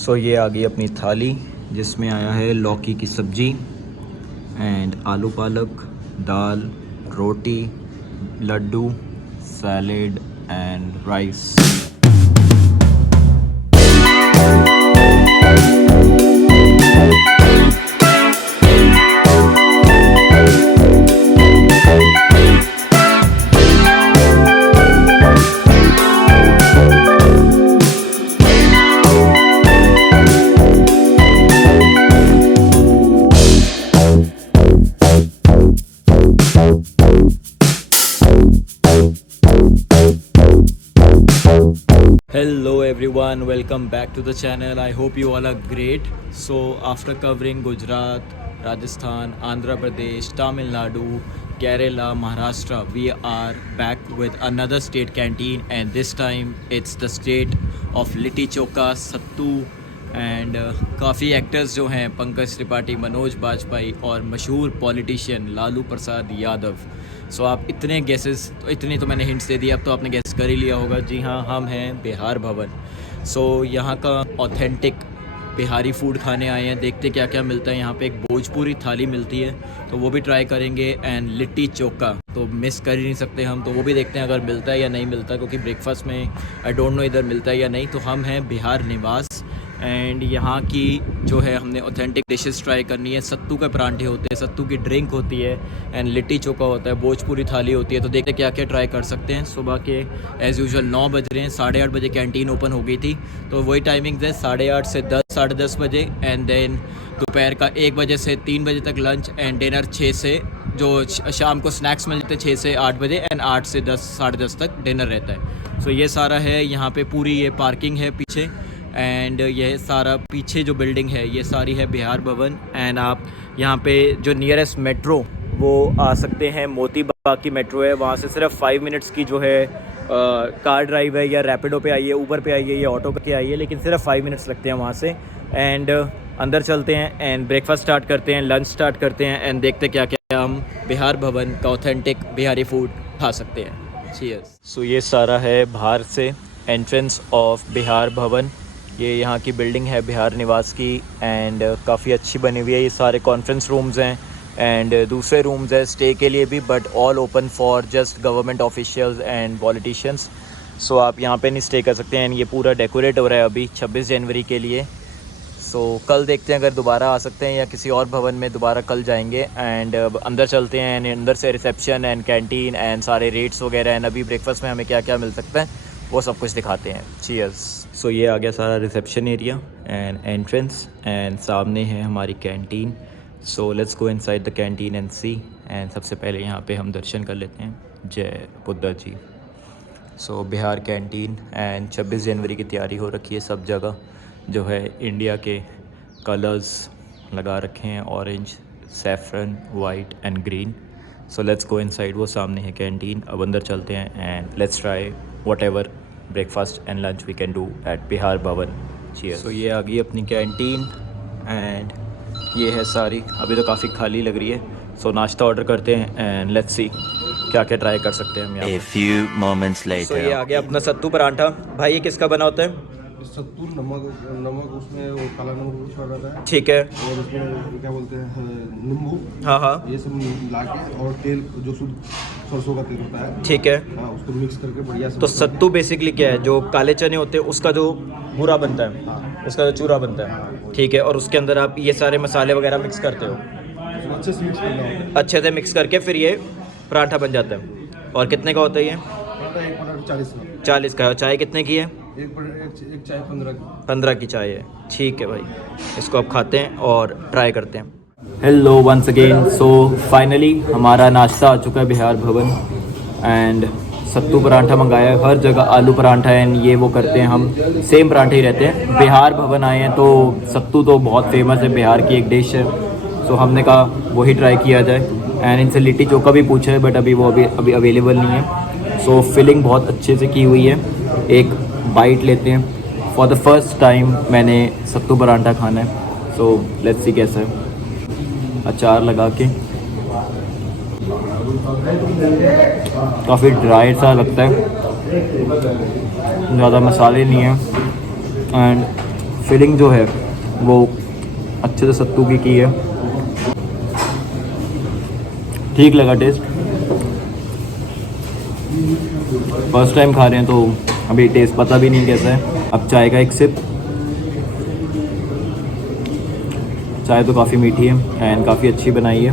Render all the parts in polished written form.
सो ये आ गई अपनी थाली जिसमें आया है लौकी की सब्जी एंड आलू पालक, दाल, रोटी, लड्डू, salad and rice. Hello everyone, welcome back to the channel. I hope you all are great. So after covering Gujarat, Rajasthan, Andhra Pradesh, Tamil Nadu, Kerala, Maharashtra, we are back with another state canteen, and this time it's the state of Litti Chokha, Sattu and काफ़ी actors जो हैं पंकज त्रिपाठी, मनोज बाजपेयी और मशहूर politician Lalu Prasad Yadav. सो आप इतने guesses, इतनी तो मैंने हिंट्स दे दी, अब तो आपने गेस कर ही लिया होगा। जी हाँ, हम हैं बिहार भवन। सो यहाँ का ऑथेंटिक बिहारी फूड खाने आए हैं, देखते क्या क्या मिलता है। यहाँ पे एक भोजपुरी थाली मिलती है तो वो भी ट्राई करेंगे, एंड लिट्टी चोखा तो मिस कर ही नहीं सकते हम, तो वो भी देखते हैं अगर मिलता है या नहीं मिलता, क्योंकि ब्रेकफास्ट में आई डोंट नो इधर मिलता है या नहीं। तो हम हैं बिहार निवास एंड यहाँ की जो है हमने ऑथेंटिक डिशेस ट्राई करनी है। सत्तू के परांठे होते हैं, सत्तू की ड्रिंक होती है एंड लिट्टी चोखा होता है, भोजपुरी थाली होती है। तो देखते क्या क्या ट्राई कर सकते हैं। सुबह के एज़ यूजुअल 9 बज रहे हैं, 8:30 बजे कैंटीन ओपन हो गई थी, तो वही टाइमिंग्स है 8:30 से 10, 10:30 बजे, एंड देन दोपहर का 1 बजे से 3 बजे तक लंच, एंड डिनर 6 से, जो शाम को स्नैक्स मिलते हैं 6 से 8 बजे, एंड 8 से 10, 10:30 तक डिनर रहता है। सो ये सारा है यहाँ पे, पूरी ये पार्किंग है पीछे, एंड ये सारा पीछे जो बिल्डिंग है ये सारी है बिहार भवन। एंड आप यहाँ पे जो नियरेस्ट मेट्रो वो आ सकते हैं, मोती बाग की मेट्रो है, वहाँ से सिर्फ 5 मिनट्स की जो है कार ड्राइव है, या रैपिडो पे आइए, ऊबर पे आइए, या ऑटो पे आइए, लेकिन सिर्फ 5 मिनट्स लगते हैं वहाँ से। एंड अंदर चलते हैं एंड ब्रेकफास्ट स्टार्ट करते हैं, लंच स्टार्ट करते हैं, एंड देखते क्या क्या हम बिहार भवन का ऑथेंटिक बिहारी फूड खा सकते हैं। चीयर्स। सो ये सारा है बाहर से एंट्रेंस ऑफ बिहार भवन। ये यहाँ की बिल्डिंग है बिहार निवास की, एंड काफ़ी अच्छी बनी हुई है। ये सारे कॉन्फ्रेंस रूम्स हैं एंड दूसरे रूम्स है स्टे के लिए भी, but all open for just government officials and politicians. So आप यहाँ पे नहीं स्टे कर सकते हैं। ये पूरा डेकोरेट हो रहा है अभी 26 जनवरी के लिए। सो कल देखते हैं अगर दोबारा आ सकते हैं, या किसी और भवन में दोबारा कल जाएंगे। एंड अंदर चलते हैं, एंड अंदर से रिसेप्शन एंड कैंटीन एंड सारे रेट्स वगैरह, एंड अभी ब्रेकफास्ट में हमें क्या क्या मिल सकता है वो सब कुछ दिखाते हैं। चीयर्स। सो ये आ गया सारा reception area and entrance, and सामने है हमारी canteen. So let's go inside the canteen and see. And सबसे पहले यहाँ पे हम दर्शन कर लेते हैं, जय बुद्धा जी। सो बिहार कैंटीन, एंड 26 जनवरी की तैयारी हो रखी है सब जगह, जो है इंडिया के कलर्स लगा रखे हैं, orange, saffron, white and green. So let's go inside, वो सामने है कैंटीन। अब अंदर चलते हैं and let's try whatever breakfast and lunch we can do at Bihar Bhavan. Cheers. So ये आ गई अपनी कैंटीन एंड ये है सारी, अभी तो काफ़ी खाली लग रही है। सो नाश्ता ऑर्डर करते हैं एंड लेट्स सी क्या क्या ट्राई कर सकते हैं हम यहाँ। A few moments later. So ये आ गया अपना सत्तू परांठा। भाई ये किसका बना होता है? सत्तू, नमक उसमें वो काला नमक यूज कर रहा है, ठीक है, और उसमें क्या बोलते हैं नींबू, हाँ, ये सब मिला के, और तेल जो शुद्ध सरसों का तेल होता है, ठीक है, हाँ, उसको मिक्स करके बढ़िया से। तो सत्तू बेसिकली क्या है? जो काले चने होते हैं उसका जो बूरा बनता है, हाँ, उसका जो चूरा बनता है, ठीक है, और उसके अंदर आप ये सारे मसाले वगैरह मिक्स करते हो, अच्छे से मिक्स करना होता है, अच्छे से मिक्स करके फिर ये पराठा बन जाता है। और कितने का होता है ये? एक पराठा 40 का। 40 का। चाय कितने की है? एक चाय 15 की। 15 की चाय है, ठीक है भाई। इसको अब खाते हैं और ट्राई करते हैं। Hello once again. So finally हमारा नाश्ता आ चुका है बिहार भवन, एंड सत्तू पराठा मंगाया है। हर जगह आलू पराठा है, एंड ये वो करते हैं हम, सेम पराठे ही रहते हैं। बिहार भवन आए हैं तो सत्तू तो बहुत फेमस है, बिहार की एक डिश है। सो हमने कहा वही ट्राई किया जाए, एंड इनसे लिट्टी चोखा भी पूछा है, बट अभी वो अभी अवेलेबल नहीं है। सो फिलिंग बहुत अच्छे से की हुई है। एक बाइट लेते हैं। फॉर द फर्स्ट टाइम मैंने सत्तू पराठा खाना है, सो लेट्स सी कैसा है। अचार लगा के काफ़ी ड्राई सा लगता है, ज़्यादा मसाले नहीं हैं, एंड फिलिंग जो है वो अच्छे से सत्तू की है, ठीक लगा टेस्ट। फर्स्ट टाइम खा रहे हैं तो अभी टेस्ट पता भी नहीं कैसा है। अब चाय का एक सिप। चाय तो काफ़ी मीठी है एंड काफ़ी अच्छी बनाई है।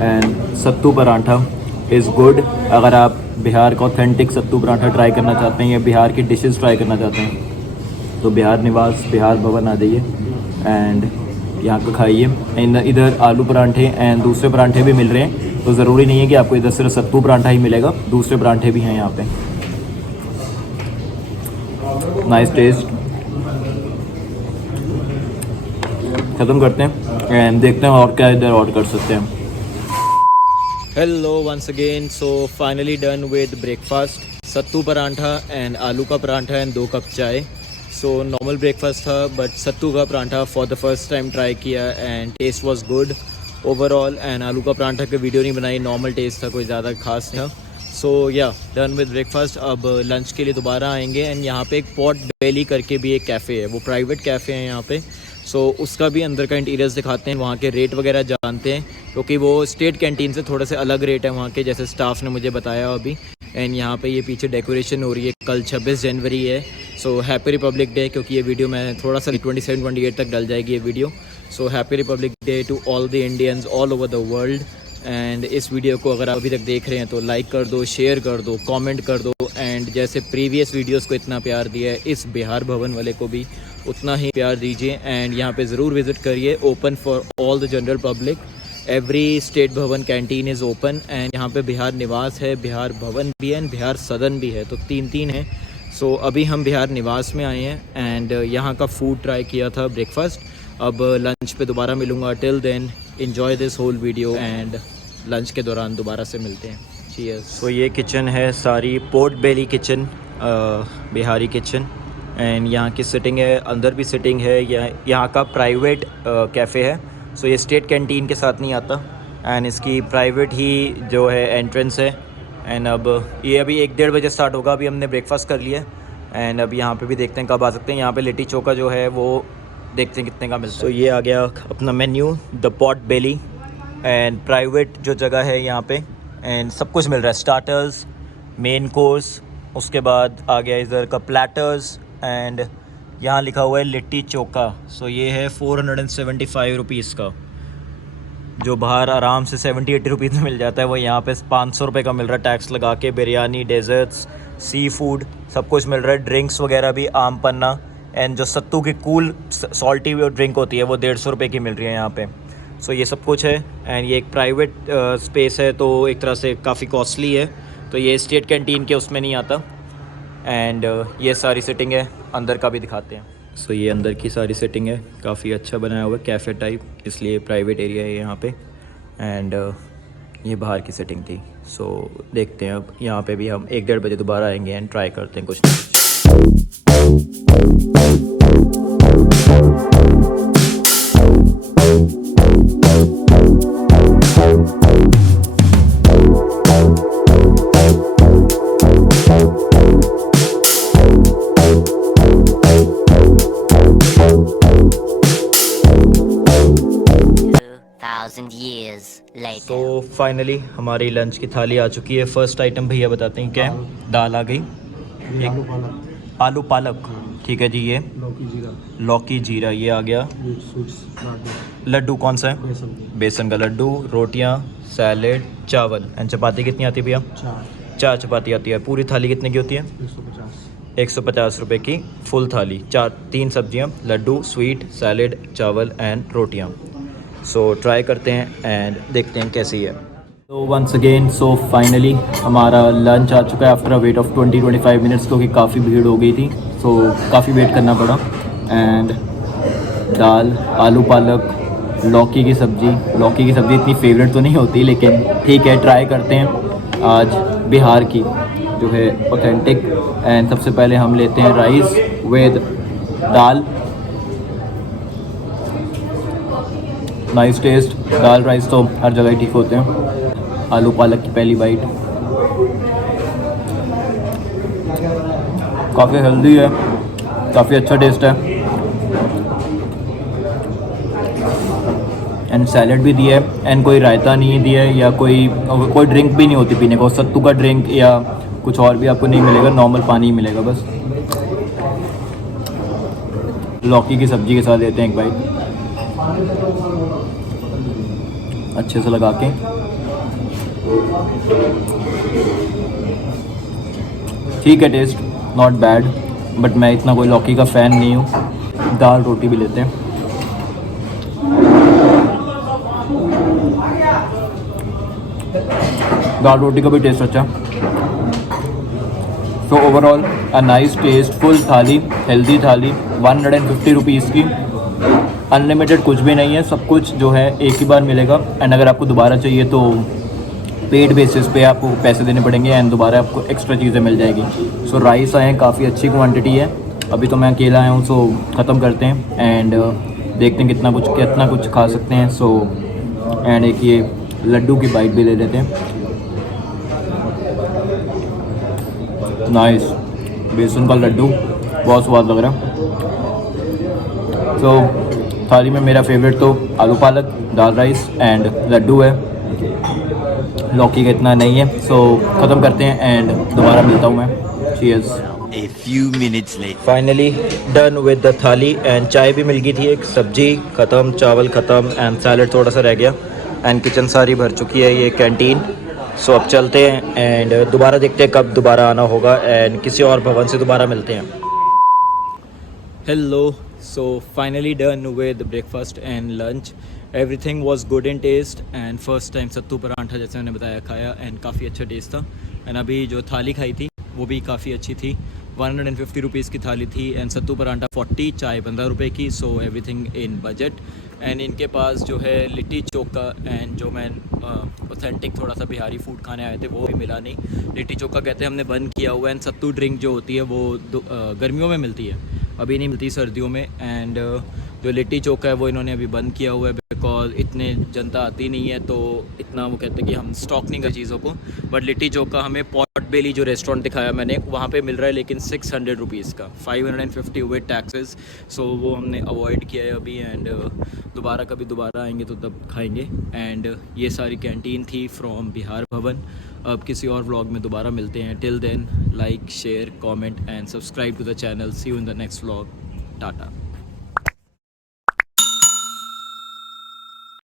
And sattu paratha is good. अगर आप बिहार का ऑथेंटिक सत्तू पराठा ट्राई करना चाहते हैं या बिहार की डिशेस ट्राई करना चाहते हैं तो बिहार निवास, बिहार भवन आ जाइए एंड यहाँ का खाइए। एंड इधर आलू पराठे एंड दूसरे पराठे भी मिल रहे हैं, तो ज़रूरी नहीं है कि आपको इधर सिर्फ सत्तू पराठा ही मिलेगा, दूसरे पराठे भी हैं यहाँ पे। Nice test. ख़त्म करते हैं एंड देखते हैं और क्या इधर ऑर्डर कर सकते हैं। Hello once again. So finally done with breakfast, sattu paratha and आलू का पराठा एंड 2 कप चाय। सो नॉर्मल ब्रेकफास्ट था बट सत्तू का paratha for the first time try किया and taste was good overall. And आलू का पराठा की वीडियो नहीं बनाई, नॉर्मल टेस्ट था, कोई ज़्यादा खास था। सो या डन विद ब्रेकफास्ट। अब लंच के लिए दोबारा आएंगे एंड यहाँ पे एक पॉट बेली करके भी एक कैफ़े है, वो प्राइवेट कैफ़े है यहाँ पे। सो उसका भी अंदर का इंटीरियर्स दिखाते हैं, वहाँ के रेट वगैरह जानते हैं, क्योंकि वो स्टेट कैंटीन से थोड़े से अलग रेट है वहाँ के, जैसे स्टाफ ने मुझे बताया अभी। एंड यहाँ पे ये पीछे डेकोरेशन हो रही है, कल 26 जनवरी है। सो हैप्पी रिपब्लिक डे, क्योंकि ये वीडियो मैं थोड़ा सा 27-28 तक डल जाएगी ये video. So happy Republic Day to all the Indians all over the world. And इस वीडियो को अगर आप अभी तक देख रहे हैं तो लाइक कर दो, शेयर कर दो, कमेंट कर दो। एंड जैसे प्रीवियस वीडियोस को इतना प्यार दिया है, इस बिहार भवन वाले को भी उतना ही प्यार दीजिए। एंड यहाँ पे ज़रूर विज़िट करिए, open for all the general public. Every state भवन कैंटीन इज़ ओपन। एंड यहाँ पे बिहार निवास है, बिहार भवन भी है एंड बिहार सदन भी है, तो 3 है। सो अभी हम बिहार निवास में आए हैं एंड यहाँ का फूड ट्राई किया था ब्रेकफास्ट। अब लंच पे दोबारा मिलूँगा। Till then enjoy this whole video and lunch के दौरान दोबारा से मिलते हैं। चीयर्स। तो ये किचन है सारी, Potbelly kitchen, Bihari kitchen. And यहाँ की सिटिंग है, अंदर भी सिटिंग है। यहाँ का प्राइवेट कैफ़े है। सो ये स्टेट कैंटीन के साथ नहीं आता एंड इसकी प्राइवेट ही जो है एंट्रेंस है। एंड अब ये अभी 1-1:30 बजे स्टार्ट होगा। अभी हमने ब्रेकफास्ट कर लिया एंड अब यहाँ पे भी देखते हैं कब आ सकते हैं। यहाँ पे लिट्टी चोखा जो है वो देखते हैं कितने का मिलता है। सो ये आ गया अपना menu, the pot Bailey. And private जो जगह है यहाँ पे एंड सब कुछ मिल रहा है, स्टार्टर्स, मेन कोर्स, उसके बाद आ गया इधर का प्लेटर्स। एंड यहाँ लिखा हुआ है लिट्टी चोखा। सो ये है 475 रुपीज़ का, जो बाहर आराम से 70-80 रुपीज़ में मिल जाता है, वो यहाँ पे 500 रुपये का मिल रहा है टैक्स लगा के। बिरयानी, डेजर्ट्स, सी फूड सब कुछ मिल रहा है। ड्रिंक्स वगैरह भी, आम पन्ना एंड जो सत्तू की कूल सॉल्टी ड्रिंक होती है वो 150 रुपये की मिल रही है यहाँ पे। सो ये सब कुछ है एंड ये एक प्राइवेट स्पेस है, तो एक तरह से काफ़ी कॉस्टली है, तो ये स्टेट कैंटीन के उसमें नहीं आता। एंड ये सारी सेटिंग है, अंदर का भी दिखाते हैं। सो ये अंदर की सारी सेटिंग है, काफ़ी अच्छा बनाया हुआ है, कैफ़े टाइप, इसलिए प्राइवेट एरिया है यहाँ पे। एंड ये बाहर की सेटिंग थी। सो देखते हैं अब यहाँ पे भी हम 1-1:30 बजे दोबारा आएंगे एंड ट्राई करते हैं कुछ ना कुछ। तो फाइनली हमारी लंच की थाली आ चुकी है। फर्स्ट आइटम भैया बताते हैं क्या है। दाल आ गई, आलू पालक, आलू पालक, ठीक है जी। ये लौकी जीरा, लौकी जीरा ये आ गया। लड्डू कौन सा है? बेसन का लड्डू, रोटियां, सैलेड, चावल एंड चपाती कितनी आती है भैया? 4 चपाती आती है। पूरी थाली कितने की होती है? 150 रुपये की फुल थाली। 3 सब्जियां, लड्डू, स्वीट, सैलेड, चावल एंड रोटियां। सो ट्राई करते हैं एंड देखते हैं कैसी है। तो वंस अगेन, सो फाइनली हमारा लंच आ चुका है after a weight of 20-25 minutes, क्योंकि काफ़ी भीड़ हो गई थी, सो काफ़ी वेट करना पड़ा। एंड दाल, आलू पालक, लौकी की सब्ज़ी इतनी फेवरेट तो नहीं होती, लेकिन ठीक है, ट्राई करते हैं आज बिहार की जो है ऑथेंटिक। एंड सबसे पहले हम लेते हैं rice with dal. Nice test. Dal rice तो हर जगह ही ठीक होते हैं। आलू पालक की पहली बाइट, काफ़ी हेल्दी है, काफ़ी अच्छा टेस्ट है एंड सैलड भी दिया है एंड कोई रायता नहीं दिया है या कोई ड्रिंक भी नहीं होती पीने को, सत्तू का ड्रिंक या कुछ और भी आपको नहीं मिलेगा, नॉर्मल पानी ही मिलेगा बस। लौकी की सब्ज़ी के साथ लेते हैं एक बाइट अच्छे से लगा के। ठीक है, टेस्ट नॉट बैड, बट मैं इतना कोई लौकी का फ़ैन नहीं हूँ। दाल रोटी भी लेते हैं। दाल रोटी का भी टेस्ट अच्छा। So overall a nice tasteful थाली, हेल्दी थाली, 150 रुपीज़ की। अनलिमिटेड कुछ भी नहीं है, सब कुछ जो है एक ही बार मिलेगा एंड अगर आपको दोबारा चाहिए तो पेड बेसिस पे आपको पैसे देने पड़ेंगे एंड दोबारा आपको एक्स्ट्रा चीज़ें मिल जाएगी। सो राइस आए हैं, काफ़ी अच्छी क्वांटिटी है। अभी तो मैं अकेला आया हूँ, सो ख़त्म करते हैं एंड देखते हैं कितना कुछ खा सकते हैं। सो एंड एक ये लड्डू की बाइट भी ले लेते हैं। नाइस, बेसन का लड्डू बहुत स्वाद लग रहा है। सो थाली में मेरा फेवरेट तो आलू पालक, दाल राइस एंड लड्डू है। लौकी का इतना नहीं है। सो ख़त्म करते हैं एंड दोबारा मिलता हूँ मैं। Cheers. A few minutes later. Finally done with the थाली एंड चाय भी मिल गई थी, एक सब्जी ख़त्म, चावल ख़त्म एंड सैलड थोड़ा सा रह गया एंड किचन सारी भर चुकी है, ये कैंटीन। सो अब चलते हैं एंड दोबारा देखते हैं कब दोबारा आना होगा एंड किसी और भवन से दोबारा मिलते हैं। Hello, so finally done with breakfast and lunch. Everything was good in taste and first time sattu paratha जैसे मैंने बताया खाया एंड काफ़ी अच्छा टेस्ट था। एंड अभी जो थाली खाई थी वो भी काफ़ी अच्छी थी, 150 रुपीज़ की थाली थी एंड सत्तू परांठा 40, चाय 15 रुपये की। So everything in budget. And इनके पास जो है लिट्टी चोखा एंड जो मैं ऑथेंटिक थोड़ा सा बिहारी फूड खाने आए थे वो भी मिला नहीं। लिट्टी चोखा कहते हैं हमने बंद किया हुआ है एंड सत्तू ड्रिंक जो होती है वो गर्मियों में मिलती है, अभी नहीं मिलती सर्दियों में। एंड जो लिट्टी चोखा है वो इन्होंने अभी बंद किया हुआ है बिकॉज इतने जनता आती नहीं है, तो इतना वो कहते हैं कि हम स्टॉक नहीं कर चीज़ों को। बट लिट्टी चोखा हमें पॉट बेली जो रेस्टोरेंट दिखाया मैंने वहाँ पे मिल रहा है, लेकिन 600 रुपीज़ का, 550 विद टैक्सेस। सो वो हमने अवॉइड किया है अभी एंड दोबारा कभी दोबारा आएंगे तो तब खाएंगे। एंड ये सारी कैंटीन थी फ्रॉम बिहार भवन। अब किसी और व्लॉग में दोबारा मिलते हैं। Till then like, share, comment and subscribe to the channel. See you in the next vlog. Tata.